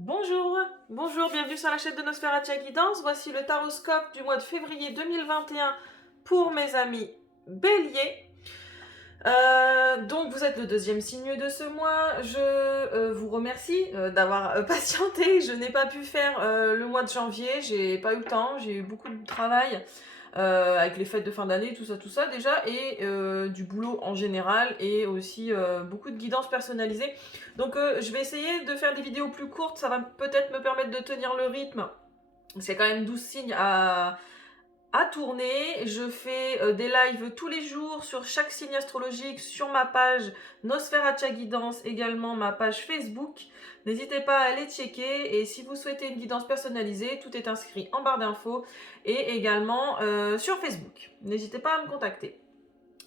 Bonjour, bonjour, bienvenue sur la chaîne de Nosferatu Guidance. Voici le taroscope du mois de février 2021 pour mes amis Bélier. Donc vous êtes le deuxième signe de ce mois. Je vous remercie d'avoir patienté. Je n'ai pas pu faire le mois de janvier, j'ai pas eu le temps, j'ai eu beaucoup de travail. Avec les fêtes de fin d'année, tout ça déjà, et du boulot en général, et aussi beaucoup de guidance personnalisée. Donc je vais essayer de faire des vidéos plus courtes, ça va peut-être me permettre de tenir le rythme. C'est quand même 12 signes à tourner. Je fais des lives tous les jours sur chaque signe astrologique, sur ma page Nosferatu Guidance, également ma page Facebook. N'hésitez pas à aller checker, et si vous souhaitez une guidance personnalisée, tout est inscrit en barre d'infos et également sur Facebook. N'hésitez pas à me contacter.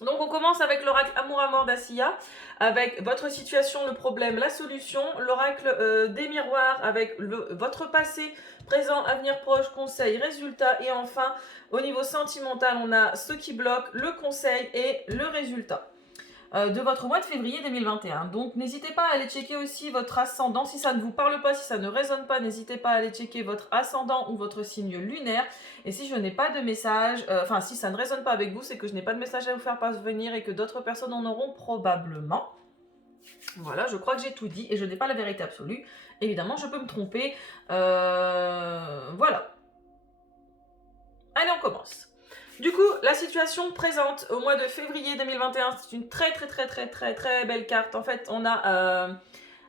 Donc on commence avec l'oracle Amour à mort d'Assia, avec votre situation, le problème, la solution, l'oracle des miroirs avec votre passé, présent, avenir proche, conseil, résultat, et enfin au niveau sentimental on a ce qui bloque, le conseil et le résultat de votre mois de février 2021. Donc n'hésitez pas à aller checker aussi votre ascendant. Si ça ne vous parle pas, si ça ne résonne pas, n'hésitez pas à aller checker votre ascendant ou votre signe lunaire. Et si je n'ai pas de message, si ça ne résonne pas avec vous, c'est que je n'ai pas de message à vous faire parvenir et que d'autres personnes en auront probablement. Voilà, je crois que j'ai tout dit et je n'ai pas la vérité absolue. Évidemment, je peux me tromper. Voilà. Allez, on commence. Du coup, la situation présente au mois de février 2021, c'est une très belle carte. En fait, on a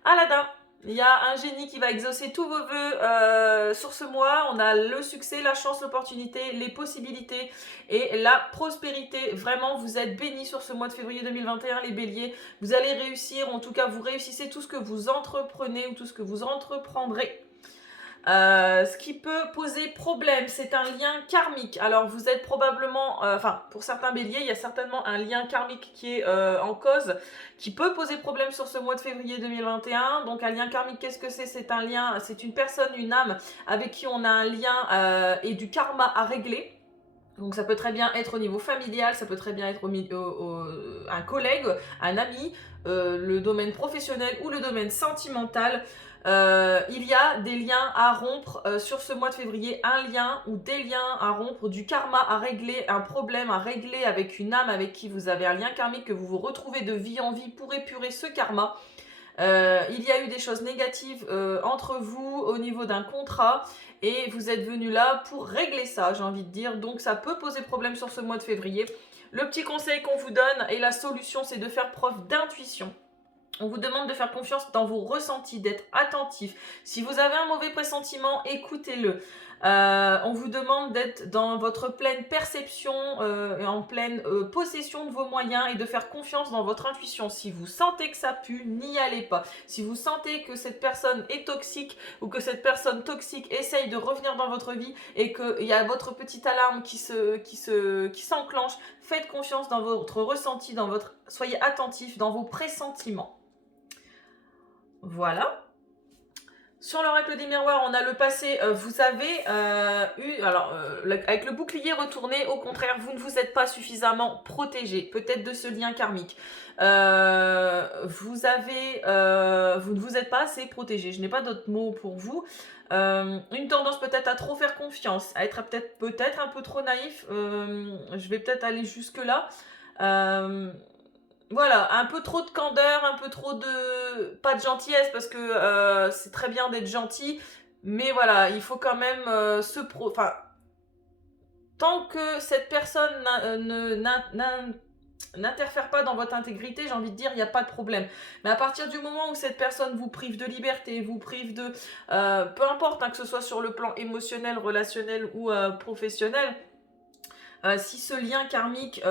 Aladdin. Il y a un génie qui va exaucer tous vos vœux sur ce mois. On a le succès, la chance, l'opportunité, les possibilités et la prospérité. Vraiment, vous êtes bénis sur ce mois de février 2021, les béliers. Vous allez réussir, en tout cas, vous réussissez tout ce que vous entreprenez ou tout ce que vous entreprendrez. Ce qui peut poser problème, c'est un lien karmique. Alors vous êtes probablement, pour certains béliers, il y a certainement un lien karmique qui est en cause, qui peut poser problème sur ce mois de février 2021. Donc un lien karmique, qu'est-ce que c'est? C'est un lien, c'est une personne, une âme avec qui on a un lien et du karma à régler. Donc ça peut très bien être au niveau familial, ça peut très bien être un collègue, un ami, le domaine professionnel ou le domaine sentimental. Il y a des liens à rompre sur ce mois de février, un lien ou des liens à rompre, du karma à régler, un problème à régler avec une âme avec qui vous avez un lien karmique, que vous vous retrouvez de vie en vie pour épurer ce karma. Il y a eu des choses négatives entre vous au niveau d'un contrat et vous êtes venu là pour régler ça, j'ai envie de dire. Donc ça peut poser problème sur ce mois de février. Le petit conseil qu'on vous donne et la solution, c'est de faire preuve d'intuition. On vous demande de faire confiance dans vos ressentis, d'être attentif. Si vous avez un mauvais pressentiment, écoutez-le. On vous demande d'être dans votre pleine perception, en pleine possession de vos moyens et de faire confiance dans votre intuition. Si vous sentez que ça pue, n'y allez pas. Si vous sentez que cette personne est toxique ou que cette personne toxique essaye de revenir dans votre vie et qu'il y a votre petite alarme qui s'enclenche, faites confiance dans votre ressenti, soyez attentif dans vos pressentiments. Voilà. Sur l'oracle des miroirs, on a le passé. Vous avez avec le bouclier retourné, au contraire, vous ne vous êtes pas suffisamment protégé, peut-être de ce lien karmique. Vous ne vous êtes pas assez protégé. Je n'ai pas d'autres mots pour vous. Une tendance peut-être à trop faire confiance, à être peut-être un peu trop naïf. Je vais peut-être aller jusque là. Voilà, un peu trop de candeur, un peu trop de... Pas de gentillesse, parce que c'est très bien d'être gentil, mais voilà, il faut quand même tant que cette personne n'interfère pas dans votre intégrité, j'ai envie de dire, il n'y a pas de problème. Mais à partir du moment où cette personne vous prive de liberté, vous prive de... peu importe, que ce soit sur le plan émotionnel, relationnel ou professionnel, si ce lien karmique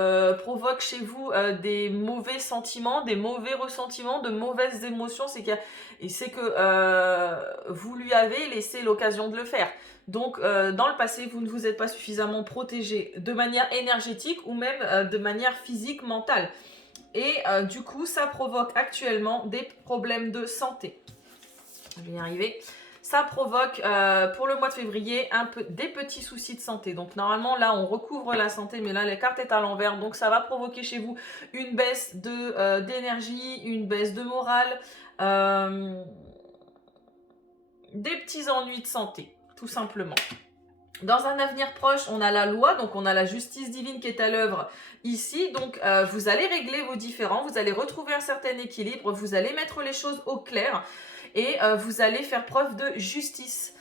provoque chez vous des mauvais sentiments, des mauvais ressentiments, de mauvaises émotions, c'est que vous lui avez laissé l'occasion de le faire. Donc, dans le passé, vous ne vous êtes pas suffisamment protégé de manière énergétique ou même de manière physique, mentale. Et du coup, ça provoque actuellement des problèmes de santé. Je vais y arriver. Ça provoque pour le mois de février des petits soucis de santé. Donc normalement là on recouvre la santé, mais là la carte est à l'envers, donc ça va provoquer chez vous une baisse d'énergie, une baisse de morale, des petits ennuis de santé, tout simplement. Dans un avenir proche, on a la loi, donc on a la justice divine qui est à l'œuvre ici. Donc, vous allez régler vos différends, vous allez retrouver un certain équilibre, vous allez mettre les choses au clair et vous allez faire preuve de justice.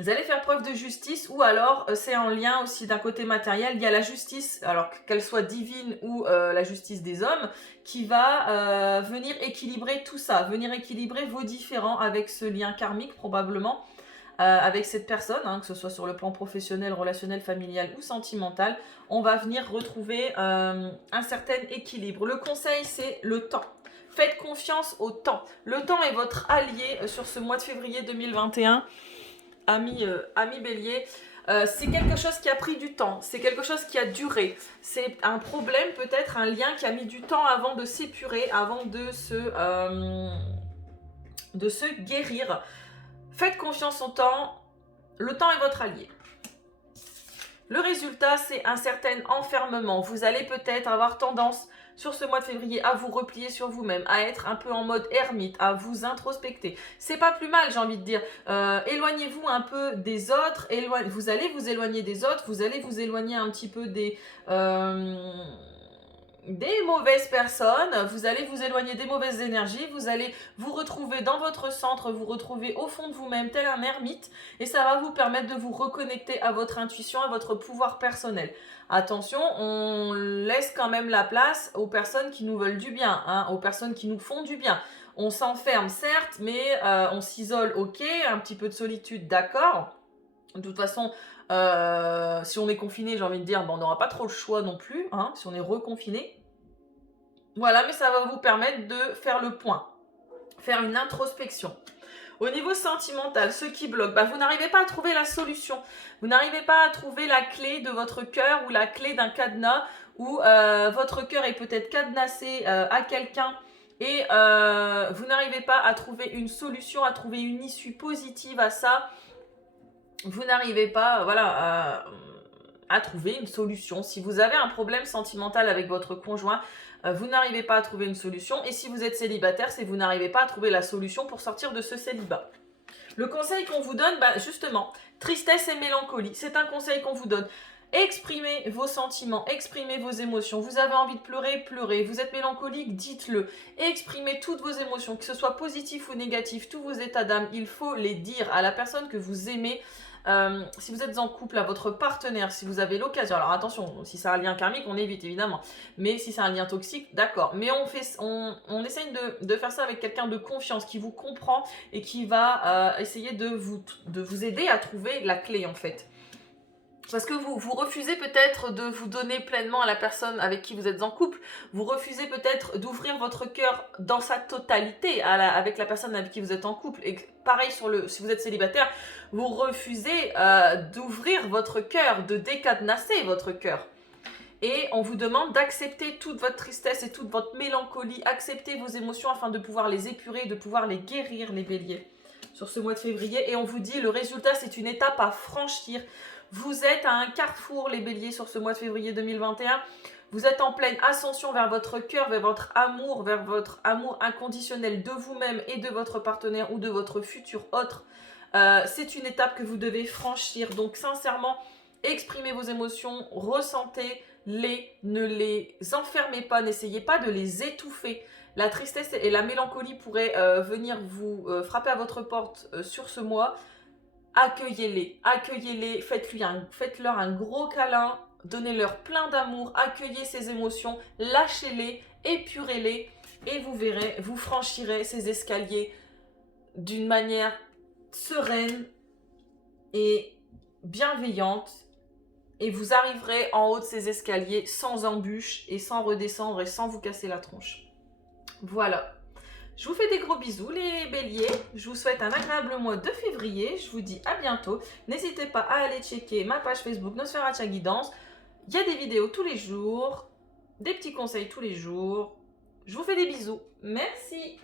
Vous allez faire preuve de justice ou alors c'est en lien aussi d'un côté matériel. Il y a la justice, alors qu'elle soit divine ou la justice des hommes, qui va venir équilibrer tout ça, venir équilibrer vos différends avec ce lien karmique probablement. Avec cette personne, hein, que ce soit sur le plan professionnel, relationnel, familial ou sentimental, on va venir retrouver un certain équilibre. Le conseil, c'est le temps. Faites confiance au temps. Le temps est votre allié sur ce mois de février 2021. Ami Bélier, c'est quelque chose qui a pris du temps, c'est quelque chose qui a duré, c'est un problème peut-être, un lien qui a mis du temps avant de s'épurer, avant de se guérir. Faites confiance au temps, le temps est votre allié. Le résultat, c'est un certain enfermement. Vous allez peut-être avoir tendance sur ce mois de février à vous replier sur vous-même, à être un peu en mode ermite, à vous introspecter. C'est pas plus mal, j'ai envie de dire. Éloignez-vous un peu des autres, vous allez vous éloigner des autres, vous allez vous éloigner un petit peu des mauvaises personnes, vous allez vous éloigner des mauvaises énergies, vous allez vous retrouver dans votre centre, vous retrouver au fond de vous-même tel un ermite et ça va vous permettre de vous reconnecter à votre intuition, à votre pouvoir personnel. Attention, on laisse quand même la place aux personnes qui nous veulent du bien, hein, aux personnes qui nous font du bien. On s'enferme certes, mais on s'isole, ok, un petit peu de solitude, d'accord. De toute façon, si on est confiné, j'ai envie de dire, on n'aura pas trop le choix non plus, hein, si on est reconfiné. Voilà, mais ça va vous permettre de faire le point, faire une introspection. Au niveau sentimental, ce qui bloque, vous n'arrivez pas à trouver la solution. Vous n'arrivez pas à trouver la clé de votre cœur ou la clé d'un cadenas où votre cœur est peut-être cadenassé à quelqu'un et vous n'arrivez pas à trouver une solution, à trouver une issue positive à ça. Vous n'arrivez pas, à trouver une solution. Si vous avez un problème sentimental avec votre conjoint, vous n'arrivez pas à trouver une solution. Et si vous êtes célibataire, c'est que vous n'arrivez pas à trouver la solution pour sortir de ce célibat. Le conseil qu'on vous donne, justement, tristesse et mélancolie. C'est un conseil qu'on vous donne. Exprimez vos sentiments, exprimez vos émotions. Vous avez envie de pleurer, pleurez. Vous êtes mélancolique, dites-le. Exprimez toutes vos émotions, que ce soit positif ou négatif, tous vos états d'âme. Il faut les dire à la personne que vous aimez. Si vous êtes en couple, à votre partenaire, si vous avez l'occasion, alors attention, si c'est un lien karmique, on évite évidemment, mais si c'est un lien toxique, d'accord, mais on essaye de faire ça avec quelqu'un de confiance, qui vous comprend et qui va essayer de vous aider à trouver la clé en fait. Parce que vous refusez peut-être de vous donner pleinement à la personne avec qui vous êtes en couple. Vous refusez peut-être d'ouvrir votre cœur dans sa totalité avec la personne avec qui vous êtes en couple. Et pareil, si vous êtes célibataire, vous refusez d'ouvrir votre cœur, de décadenasser votre cœur. Et on vous demande d'accepter toute votre tristesse et toute votre mélancolie. Acceptez vos émotions afin de pouvoir les épurer, de pouvoir les guérir, les béliers, sur ce mois de février. Et on vous dit, le résultat, c'est une étape à franchir. Vous êtes à un carrefour, les béliers, sur ce mois de février 2021. Vous êtes en pleine ascension vers votre cœur, vers votre amour inconditionnel de vous-même et de votre partenaire ou de votre futur autre. C'est une étape que vous devez franchir. Donc, sincèrement, exprimez vos émotions, ressentez-les, ne les enfermez pas, n'essayez pas de les étouffer. La tristesse et la mélancolie pourraient venir vous frapper à votre porte sur ce mois. Accueillez-les, faites-leur un gros câlin, donnez-leur plein d'amour, accueillez ces émotions, lâchez-les, épurez-les et vous verrez, vous franchirez ces escaliers d'une manière sereine et bienveillante et vous arriverez en haut de ces escaliers sans embûches et sans redescendre et sans vous casser la tronche. Voilà. Je vous fais des gros bisous les béliers, je vous souhaite un agréable mois de février, je vous dis à bientôt. N'hésitez pas à aller checker ma page Facebook Nosferatu Guidance, il y a des vidéos tous les jours, des petits conseils tous les jours. Je vous fais des bisous, merci.